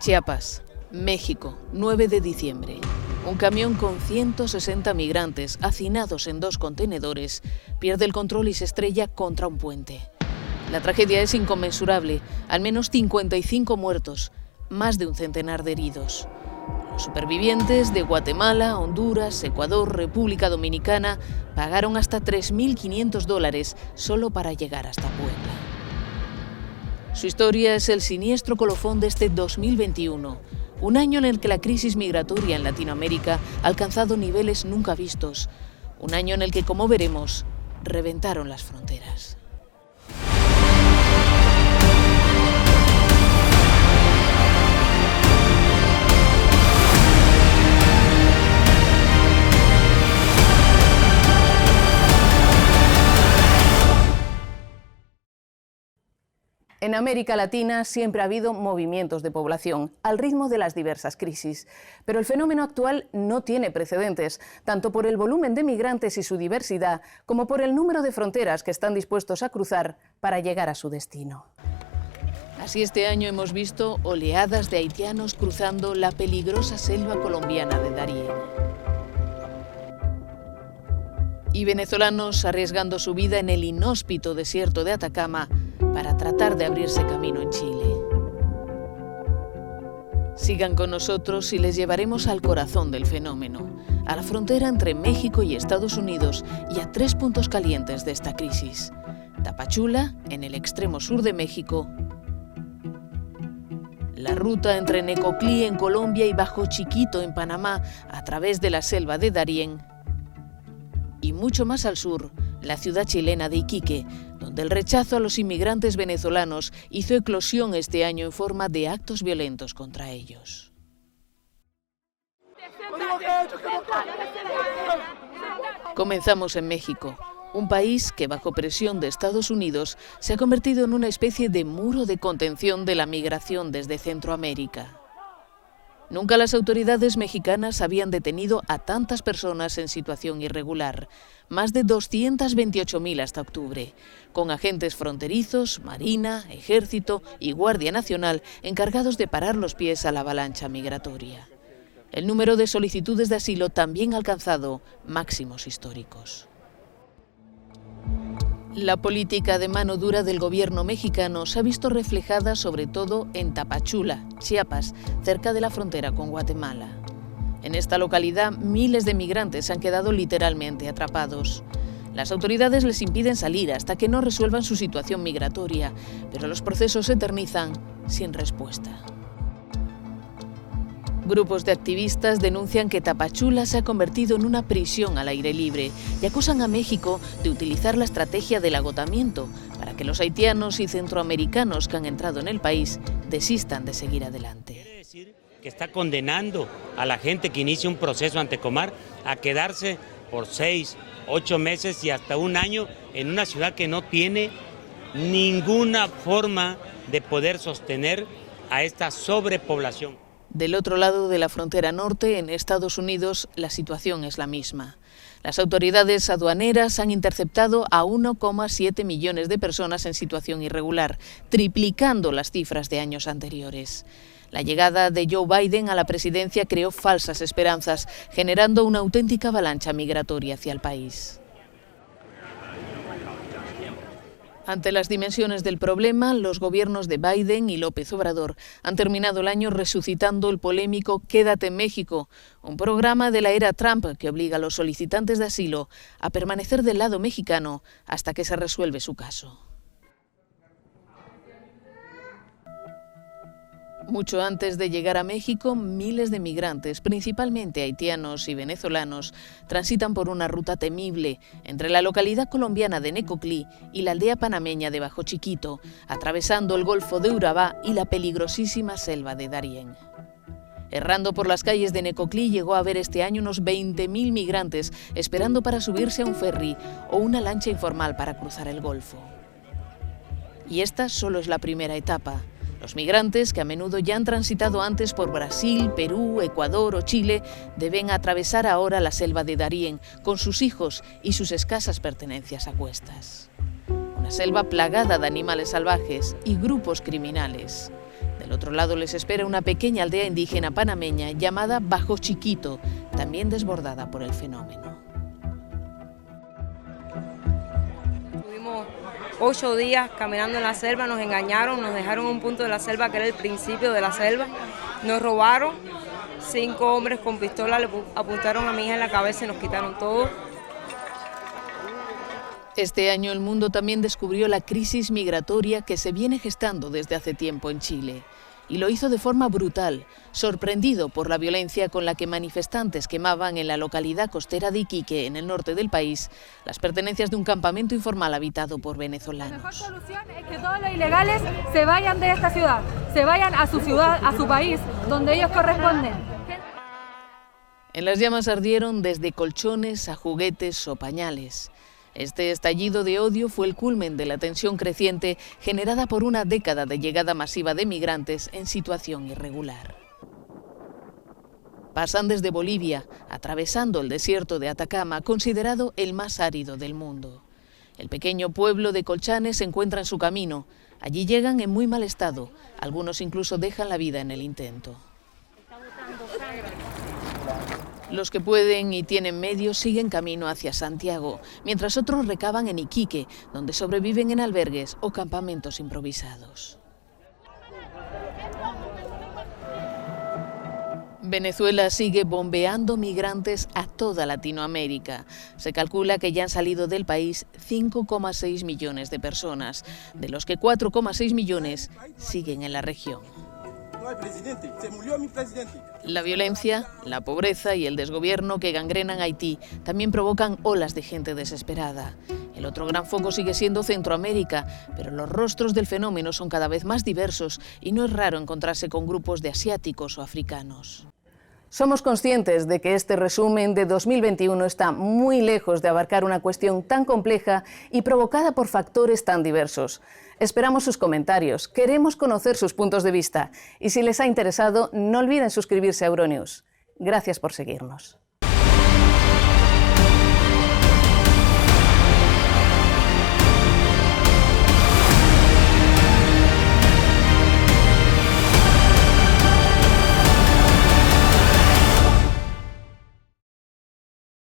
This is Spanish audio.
Chiapas, México, 9 de diciembre. Un camión con 160 migrantes hacinados en 2 contenedores pierde el control y se estrella contra un puente. La tragedia es inconmensurable, al menos 55 muertos, más de un centenar de heridos. Los supervivientes de Guatemala, Honduras, Ecuador, República Dominicana pagaron hasta $3.500 solo para llegar hasta Puebla. Su historia es el siniestro colofón de este 2021, un año en el que la crisis migratoria en Latinoamérica ha alcanzado niveles nunca vistos, un año en el que, como veremos, reventaron las fronteras. En América Latina siempre ha habido movimientos de población, al ritmo de las diversas crisis. Pero el fenómeno actual no tiene precedentes, tanto por el volumen de migrantes y su diversidad, como por el número de fronteras que están dispuestos a cruzar para llegar a su destino. Así este año hemos visto oleadas de haitianos cruzando la peligrosa selva colombiana de Darién. Y venezolanos arriesgando su vida en el inhóspito desierto de Atacama para tratar de abrirse camino en Chile. Sigan con nosotros y les llevaremos al corazón del fenómeno, a la frontera entre México y Estados Unidos y a 3 puntos calientes de esta crisis: Tapachula, en el extremo sur de México, la ruta entre Necoclí en Colombia y Bajo Chiquito en Panamá a través de la selva de Darién, y mucho más al sur, la ciudad chilena de Iquique, donde el rechazo a los inmigrantes venezolanos hizo eclosión este año en forma de actos violentos contra ellos. Comenzamos en México, un país que bajo presión de Estados Unidos se ha convertido en una especie de muro de contención de la migración desde Centroamérica. Nunca las autoridades mexicanas habían detenido a tantas personas en situación irregular, más de 228.000 hasta octubre, con agentes fronterizos, Marina, Ejército y Guardia Nacional encargados de parar los pies a la avalancha migratoria. El número de solicitudes de asilo también ha alcanzado máximos históricos. La política de mano dura del gobierno mexicano se ha visto reflejada sobre todo en Tapachula, Chiapas, cerca de la frontera con Guatemala. En esta localidad, miles de migrantes han quedado literalmente atrapados. Las autoridades les impiden salir hasta que no resuelvan su situación migratoria, pero los procesos se eternizan sin respuesta. Grupos de activistas denuncian que Tapachula se ha convertido en una prisión al aire libre y acusan a México de utilizar la estrategia del agotamiento para que los haitianos y centroamericanos que han entrado en el país desistan de seguir adelante. Quiere decir que está condenando a la gente que inicia un proceso ante Comar a quedarse por 6, 8 meses y hasta un año en una ciudad que no tiene ninguna forma de poder sostener a esta sobrepoblación. Del otro lado de la frontera norte, en Estados Unidos, la situación es la misma. Las autoridades aduaneras han interceptado a 1,7 millones de personas en situación irregular, triplicando las cifras de años anteriores. La llegada de Joe Biden a la presidencia creó falsas esperanzas, generando una auténtica avalancha migratoria hacia el país. Ante las dimensiones del problema, los gobiernos de Biden y López Obrador han terminado el año resucitando el polémico Quédate en México, un programa de la era Trump que obliga a los solicitantes de asilo a permanecer del lado mexicano hasta que se resuelve su caso. Mucho antes de llegar a México, miles de migrantes, principalmente haitianos y venezolanos, transitan por una ruta temible entre la localidad colombiana de Necoclí y la aldea panameña de Bajo Chiquito, atravesando el Golfo de Urabá y la peligrosísima selva de Darién. Errando por las calles de Necoclí llegó a haber este año unos 20.000 migrantes esperando para subirse a un ferry o una lancha informal para cruzar el Golfo. Y esta solo es la primera etapa. Los migrantes, que a menudo ya han transitado antes por Brasil, Perú, Ecuador o Chile, deben atravesar ahora la selva de Darién con sus hijos y sus escasas pertenencias a cuestas. Una selva plagada de animales salvajes y grupos criminales. Al otro lado les espera una pequeña aldea indígena panameña llamada Bajo Chiquito, también desbordada por el fenómeno. 8 días caminando en la selva, nos engañaron, nos dejaron un punto de la selva que era el principio de la selva, nos robaron, 5 hombres con pistola le apuntaron a mi hija en la cabeza y nos quitaron todo. Este año el mundo también descubrió la crisis migratoria que se viene gestando desde hace tiempo en Chile. Y lo hizo de forma brutal, sorprendido por la violencia con la que manifestantes quemaban en la localidad costera de Iquique, en el norte del país, las pertenencias de un campamento informal habitado por venezolanos. La mejor solución es que todos los ilegales se vayan de esta ciudad, se vayan a su ciudad, a su país, donde ellos corresponden. En las llamas ardieron desde colchones a juguetes o pañales. Este estallido de odio fue el culmen de la tensión creciente generada por una década de llegada masiva de migrantes en situación irregular. Pasan desde Bolivia, atravesando el desierto de Atacama, considerado el más árido del mundo. El pequeño pueblo de Colchane se encuentra en su camino. Allí llegan en muy mal estado. Algunos incluso dejan la vida en el intento. Los que pueden y tienen medios siguen camino hacia Santiago, mientras otros recaban en Iquique, donde sobreviven en albergues o campamentos improvisados. Venezuela sigue bombeando migrantes a toda Latinoamérica. Se calcula que ya han salido del país 5,6 millones de personas, de los que 4,6 millones siguen en la región. La violencia, la pobreza y el desgobierno que gangrenan Haití también provocan olas de gente desesperada. El otro gran foco sigue siendo Centroamérica, pero los rostros del fenómeno son cada vez más diversos y no es raro encontrarse con grupos de asiáticos o africanos. Somos conscientes de que este resumen de 2021 está muy lejos de abarcar una cuestión tan compleja y provocada por factores tan diversos. Esperamos sus comentarios, queremos conocer sus puntos de vista y si les ha interesado, no olviden suscribirse a Euronews. Gracias por seguirnos.